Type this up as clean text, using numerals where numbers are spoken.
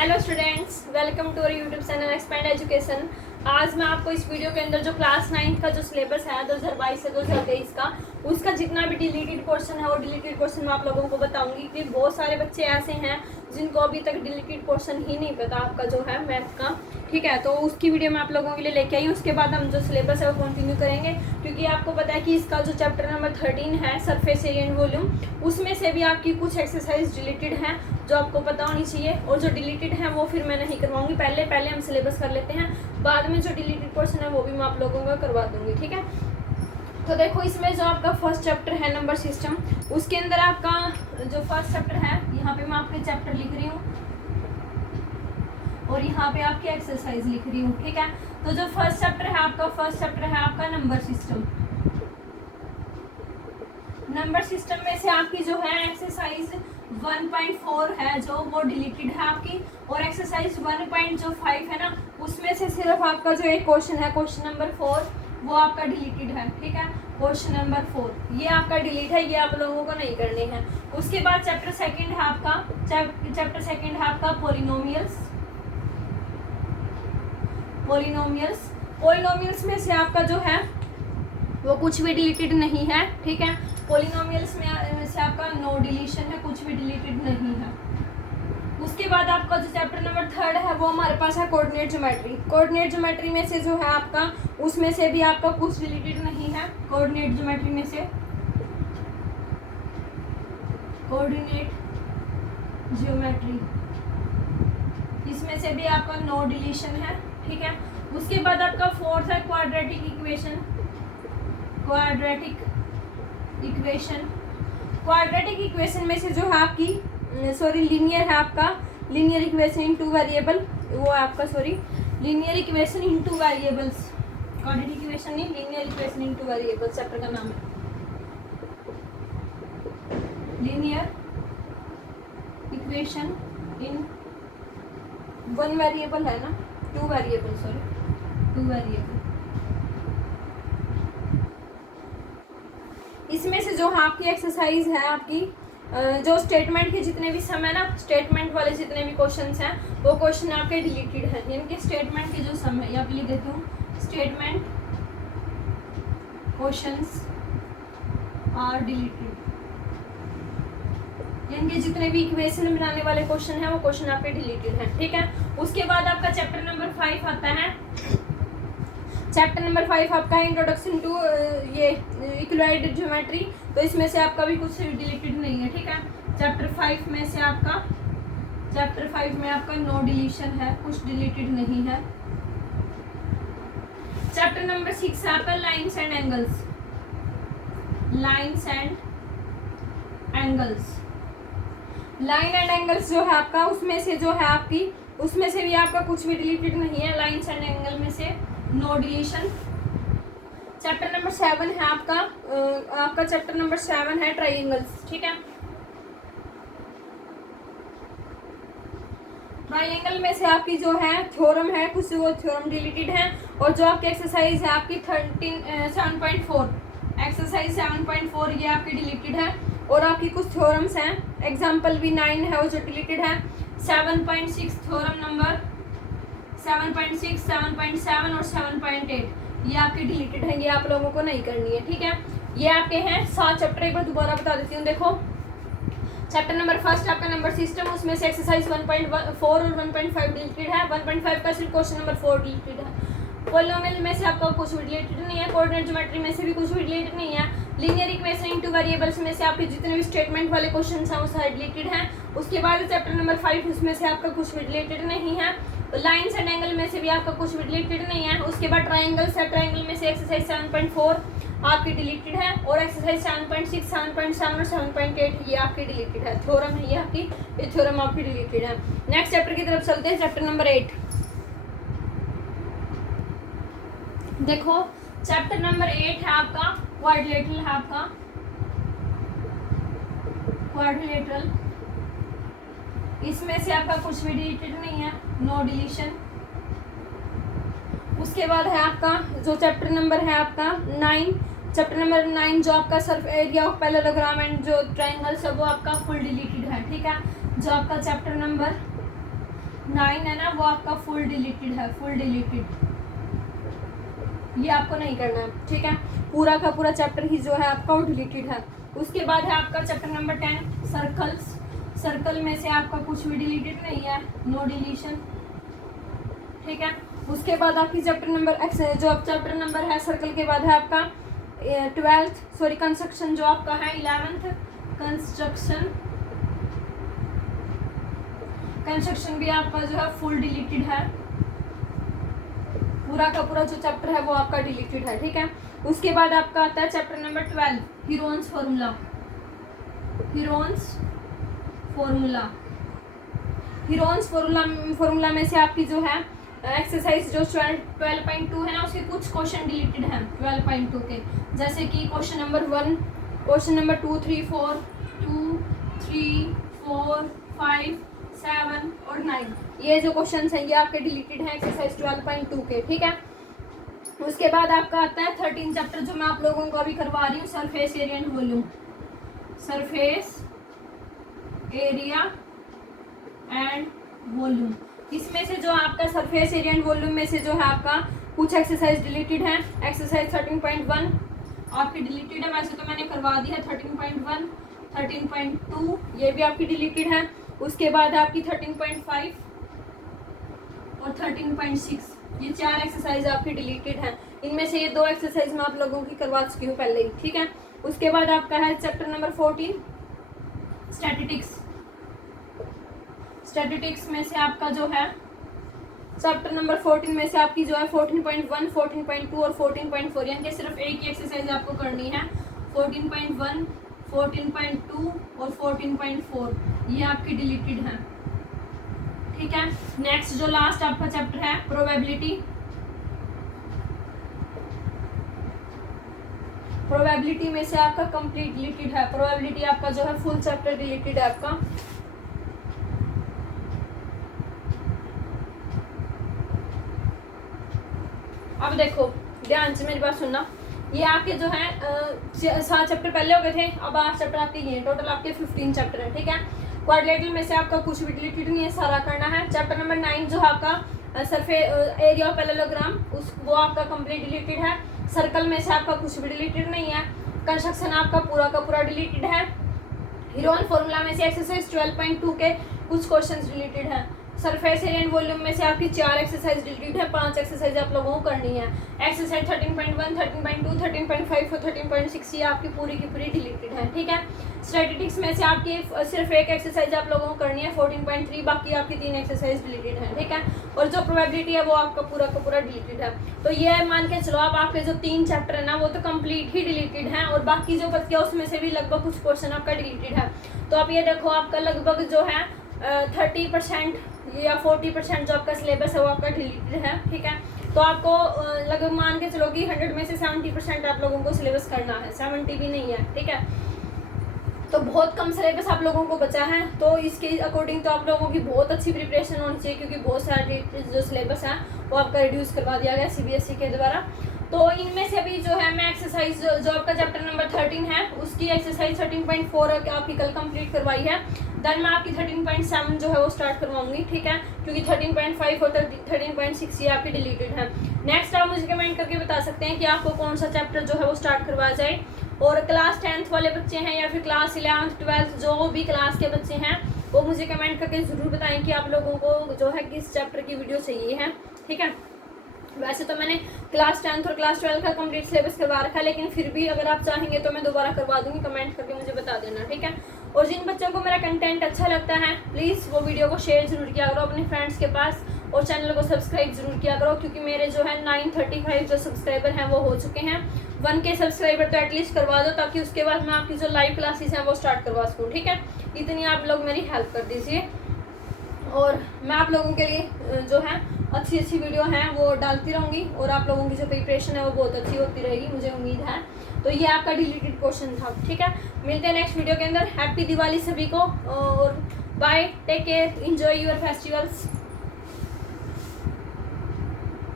Hello students, welcome to our YouTube channel expand education. आज मैं आपको इस वीडियो के अंदर जो क्लास 9 का जो सिलेबस है 2022 से 2023 का, उसका जितना भी डिलीटेड क्वेश्चन है वो डिलीटेड क्वेश्चन मैं आप लोगों को बताऊंगी कि बहुत सारे बच्चे ऐसे हैं जिनको अभी तक डिलीटेड क्वेश्चन ही नहीं पता आपका जो है मैथ का। ठीक है, तो उसकी वीडियो मैं आप लोगों के लिए लेके आई हूँ। उसके बाद हम जो सिलेबस है वो कंटिन्यू करेंगे, क्योंकि आपको पता है कि इसका जो चैप्टर नंबर 13 है सरफेस एरिया एंड वॉल्यूम, उसमें से भी आपकी कुछ एक्सरसाइज डिलीटेड हैं जो आपको पता होनी चाहिए, और जो डिलीटेड है वो फिर मैं नहीं करवाऊंगी। पहले हम सिलेबस कर लेते हैं, बाद में जो डिलीटेड क्वेश्चन है वो भी मैं आप लोगों का करवा दूंगी। ठीक है, तो देखो इसमें जो आपका फर्स्ट चैप्टर है नंबर सिस्टम, उसके अंदर आपका जो फर्स्ट चैप्टर है, यहाँ पे मैं आपके चैप्टर लिख रही हूँ और यहाँ पे आपकी एक्सरसाइज लिख रही हूँ। ठीक है, तो जो फर्स्ट चैप्टर है आपका नंबर सिस्टम। नंबर सिस्टम में से आपकी जो है एक्सरसाइज 1.4 है जो वो डिलीटेड है आपकी, और एक्सरसाइज 1.5 है ना, उसमें से सिर्फ आपका जो एक क्वेश्चन है, क्वेश्चन नंबर 4, वो आपका डिलीटेड है। ठीक है, क्वेश्चन नंबर 4 ये आपका डिलीट है, ये आप लोगों को नहीं करने हैं। उसके बाद चैप्टर सेकंड है आपका पॉलिनोमियल्स में से आपका जो है वो कुछ भी डिलीटेड नहीं है। ठीक है, पॉलिनोमियल्स में से आपका नो डिलीशन है, कुछ भी डिलीटेड नहीं है। उसके बाद आपका जो चैप्टर नंबर 3 है वो हमारे पास है कोऑर्डिनेट ज्योमेट्री में से जो है आपका, उसमें से भी आपका कुछ डिलीटेड नहीं है। कोऑर्डिनेट ज्योमेट्री इसमें से भी आपका नो डिलीशन है। ठीक है, उसके बाद आपका फोर्थ है क्वाड्रेटिक इक्वेशन में से जो है आपकी लीनियर है आपका, linear equation in two variable, वो आपका linear equation in two variables, quadratic equation नहीं, linear equation in two variables chapter का नाम है। Linear equation in one variable है ना, टू वेरिएबल। इसमें से जो आपकी एक्सरसाइज है आपकी, जो स्टेटमेंट के जितने भी सम है ना, स्टेटमेंट वाले जितने भी क्वेश्चंस हैं वो क्वेश्चन आपके डिलीटेड है, यानी कि स्टेटमेंट के जो सम है, यहाँ पे लिख देती हूँ, स्टेटमेंट क्वेश्चंस आर डिलीटेड, यानी कि जितने भी इक्वेशन बनाने वाले क्वेश्चन है वो क्वेश्चन आपके डिलीटेड है। ठीक है, उसके बाद आपका चैप्टर नंबर 5 आता है। चैप्टर नंबर 5 आपका है इंट्रोडक्शन टू ये इक्विलाइड ज्योमेट्री, तो इसमें से आपका भी कुछ डिलीटेड नहीं है। ठीक है, चैप्टर 5 में आपका नो डिलीशन है, कुछ डिलीटेड नहीं है। चैप्टर नंबर 6 है आपका लाइन्स एंड एंगल्स जो है आपका, उसमें से जो है आपकी, उसमें से भी आपका कुछ भी डिलीटेड नहीं है। लाइन्स एंड एंगल में से नो डिलीशन। चैप्टर नंबर 7 है आपका चैप्टर नंबर 7 है ट्राइंगल्स। ठीक है, ट्राइंगल में से आपकी जो है थ्योरम है, कुछ वो थ्योरम डिलीटेड है। और जो आपकी एक्सरसाइज है आपकी 7.4, एक्सरसाइज 7.4 ये आपकी डिलीटेड है, और आपकी कुछ थ्योरम्स हैं, एग्जाम्पल भी 9 है वो जो डिलीटेड है। 7.6 थ्योरम नंबर 7.6, 7.7 और 7.8 ये आपके डिलीटेड है, ये आप लोगों को नहीं करनी है। ठीक है, ये आपके हैं 7 चैप्टर। एक बार दोबारा बता देती हूँ, देखो चैप्टर नंबर 1 आपका नंबर सिस्टम, उसमें से एक्सरसाइज 1.4 और 1.5 डिलीटेड है। 1.5 का सिर्फ क्वेश्चन नंबर 4 डिलीटेड है। पॉलिनोमियल में से आपका कुछ भी डिलीटेड नहीं है। कोऑर्डिनेट ज्योमेट्री में से भी कुछ भी डिलीटेड नहीं है। लीनियर इक्वेशन इनटू वेरिएबल्स में से आपके जितने भी स्टेटमेंट वाले क्वेश्चंस हैं वो सारे डिलीटेड हैं। उसके बाद चैप्टर नंबर 5 उसमें से आपका कुछ भी डिलीटेड नहीं है। लाइन्स एंड एंगल में से भी आपका कुछ भी डिलीटेड नहीं है। उसके बाद ट्राइंगल्स है, ट्राइंगल में से एक्सरसाइज 7.4 आपकी डिलीटेड है, और एक्सरसाइज 7.6, 7.7 और 7.8 ये आपकी डिलीटेड है। थ्योरम है ये आपकी, ये थ्योरम आपकी डिलीटेड है। नेक्स्ट चैप्टर की तरफ चलते हैं, चैप्टर नंबर 8। देखो चैप्टर नंबर 8 है आपका क्वाड्रिलेटरल, इसमें से आपका कुछ भी डिलीटेड नहीं है, नो डिलीशन। उसके बाद है आपका जो चैप्टर नंबर है आपका 9, चैप्टर नंबर 9 जो आपका Surf area of parallelogram and जो ट्रायंगल्स है वो आपका फुल डिलीटेड है। ठीक है, जो आपका चैप्टर नंबर 9 है ना वो आपका फुल डिलीटेड है, फुल डिलीटेड, ये आपको नहीं करना है, ठीक है। पूरा का पूरा चैप्टर ही जो है आपका वो डिलीटेड है। उसके बाद है आपका चैप्टर नंबर 10 सर्कल्स। सर्कल में से आपका कुछ भी डिलीटेड नहीं है, नो डिलीशन, ठीक है। उसके बाद आपकी चैप्टर नंबर जो अब चैप्टर नंबर है सर्कल के बाद है आपका 12th सॉरी कंस्ट्रक्शन जो आपका है 11th कंस्ट्रक्शन भी आपका जो है फुल डिलीटेड है, पूरा का पूरा जो चैप्टर है वो आपका डिलीटेड है, ठीक है। उसके बाद आपका आता है chapter number 12 Heron's formula. Heron's formula में से आपकी जो है एक्सरसाइज जो 12.2 है ना उसके कुछ क्वेश्चन डिलीटेड हैं 12.2 के, जैसे कि क्वेश्चन नंबर 1, क्वेश्चन नंबर 2, 3, 4, 5, 7 और 9, ये जो क्वेश्चन हैं ये आपके डिलीटेड हैं एक्सरसाइज 12.2 के, ठीक है। उसके बाद आपका आता है 13 चैप्टर जो मैं आप लोगों को अभी करवा रही हूँ, surface area and volume. Surface area and volume, इसमें से जो आपका सरफेस एरिया एंड वॉल्यूम में से जो है आपका कुछ एक्सरसाइज डिलीटेड है। एक्सरसाइज 13.1 आपकी डिलीटेड है, वैसे तो मैंने करवा दी है 13.1, 13.2 ये भी आपकी डिलीटेड है। उसके बाद आपकी 13.5 और 13.6 ये 4 एक्सरसाइज आपकी डिलीटेड हैं। इनमें से ये 2 एक्सरसाइज मैं आप लोगों की करवा चुकी हूँ पहले ही, ठीक है। उसके बाद आपका है चैप्टर नंबर 14 स्टैटिस्टिक्स। स्टैटिस्टिक्स में से आपका जो है चैप्टर नंबर 14 में से आपकी जो है 14.1, 14.2 और 14.4 यानी कि सिर्फ एक ही एक्सरसाइज आपको करनी है। 14.1, 14.2 और 14.4 ये आपकी डिलीटेड है, ठीक है। नेक्स्ट जो लास्ट आपका चैप्टर है प्रोबेबिलिटी। प्रोबेबिलिटी में से आपका कंप्लीट डिलीटेड है, प्रोबेबिलिटी आपका जो है फुल चैप्टर डिलीटेड है आपका। अब देखो ध्यान से मेरी बात सुनना, ये आपके जो है 7 चैप्टर पहले हो गए थे, अब 8 चैप्टर आपके ये टोटल आपके 15 चैप्टर है, ठीक है। क्वाड्रिलेटरल में से आपका कुछ भी डिलीटेड नहीं है, सारा करना है। चैप्टर नंबर 9 जो है आपका सरफेस एरिया ऑफ पैरेललोग्राम वो आपका कंप्लीट डिलीटेड है। सर्कल में से आपका कुछ भी डिलीटेड नहीं है। कंस्ट्रक्शन आपका पूरा का पूरा डिलीटेड है। हीरोन फार्मूला में से एक्सरसाइज 12.2 के कुछ क्वेश्चंस डिलीटेड हैं। सरफेस एरिया एंड वॉल्यूम में से आपकी 4 एक्सरसाइज डिलीटेड है, 5 एक्सरसाइज आप लोगों को करनी है। एक्सरसाइज 13.1, 13.2, 13.5 और 13.6 ये आपकी पूरी की पूरी डिलीटेड है, ठीक है। स्टैटिस्टिक्स में से आपकी सिर्फ एक एक्सरसाइज आप लोगों को करनी है 14.3, बाकी आपकी 3 एक्सरसाइज डिलीटेड है, ठीक है। और जो प्रोबेबिलिटी है वो आपका पूरा का पूरा डिलीटेड है। तो ये मान के चलो आप आपके जो 3 चैप्टर है ना वो तो कंप्लीट ही डिलीटेड हैं, और बाकी जो बच गया उसमें से भी लगभग कुछ पोर्शन आपका डिलीटेड है। तो आप ये देखो आपका लगभग जो है 30% या 40% जो आपका सिलेबस है वो आपका डिलीटेड है, ठीक है। तो आपको लगभग मान के चलो कि 100 में से 70% आप लोगों को सिलेबस करना है, 70 भी नहीं है, ठीक है। तो बहुत कम सिलेबस आप लोगों को बचा है, तो इसके अकॉर्डिंग तो आप लोगों की बहुत अच्छी प्रिपरेशन होनी चाहिए, क्योंकि बहुत सारे जो सिलेबस है वो आपका रिड्यूस करवा दिया गया CBSE के द्वारा। तो इनमें से अभी जो है मैं एक्सरसाइज जो आपका चैप्टर नंबर 13 है उसकी एक्सरसाइज 13.4 आपकी कल कंप्लीट करवाई है। देन मैं आपकी 13.7 जो है वो स्टार्ट करवाऊंगी, ठीक है, क्योंकि 13.5 और 13.6 ये आपकी डिलीटेड है। नेक्स्ट आप मुझे कमेंट करके बता सकते हैं कि आपको कौन सा चैप्टर जो है वो स्टार्ट करवाया जाए। और क्लास 10th वाले बच्चे हैं या फिर क्लास 11th 12th जो भी क्लास के बच्चे हैं वो मुझे कमेंट करके ज़रूर बताएं कि आप लोगों को जो है किस चैप्टर की वीडियो चाहिए है, ठीक है। वैसे तो मैंने क्लास 10th और क्लास 12 का कंप्लीट सिलेबस करवा रखा है, लेकिन फिर भी अगर आप चाहेंगे तो मैं दोबारा करवा दूंगी, कमेंट करके मुझे बता देना, ठीक है। और जिन बच्चों को मेरा कंटेंट अच्छा लगता है प्लीज़ वो वीडियो को शेयर जरूर किया करो अपने फ्रेंड्स के पास, और चैनल को सब्सक्राइब जरूर किया करो, क्योंकि मेरे जो है 935 जो सब्सक्राइबर हैं वो हो चुके हैं। 1K सब्सक्राइबर तो एटलीस्ट करवा दो, ताकि उसके बाद मैं आपकी जो लाइव क्लासेस हैं वो स्टार्ट करवा सकूँ, ठीक है। इतनी आप लोग मेरी हेल्प कर दीजिए, और मैं आप लोगों के लिए जो है अच्छी अच्छी वीडियो हैं वो डालती रहूँगी, और आप लोगों की जो प्रिपरेशन है वो बहुत अच्छी होती रहेगी, मुझे उम्मीद है। तो ये आपका डिलीटेड क्वेश्चन था, ठीक है। मिलते हैं नेक्स्ट वीडियो के अंदर। हैप्पी दिवाली सभी को, और bye, take care, enjoy your festivals.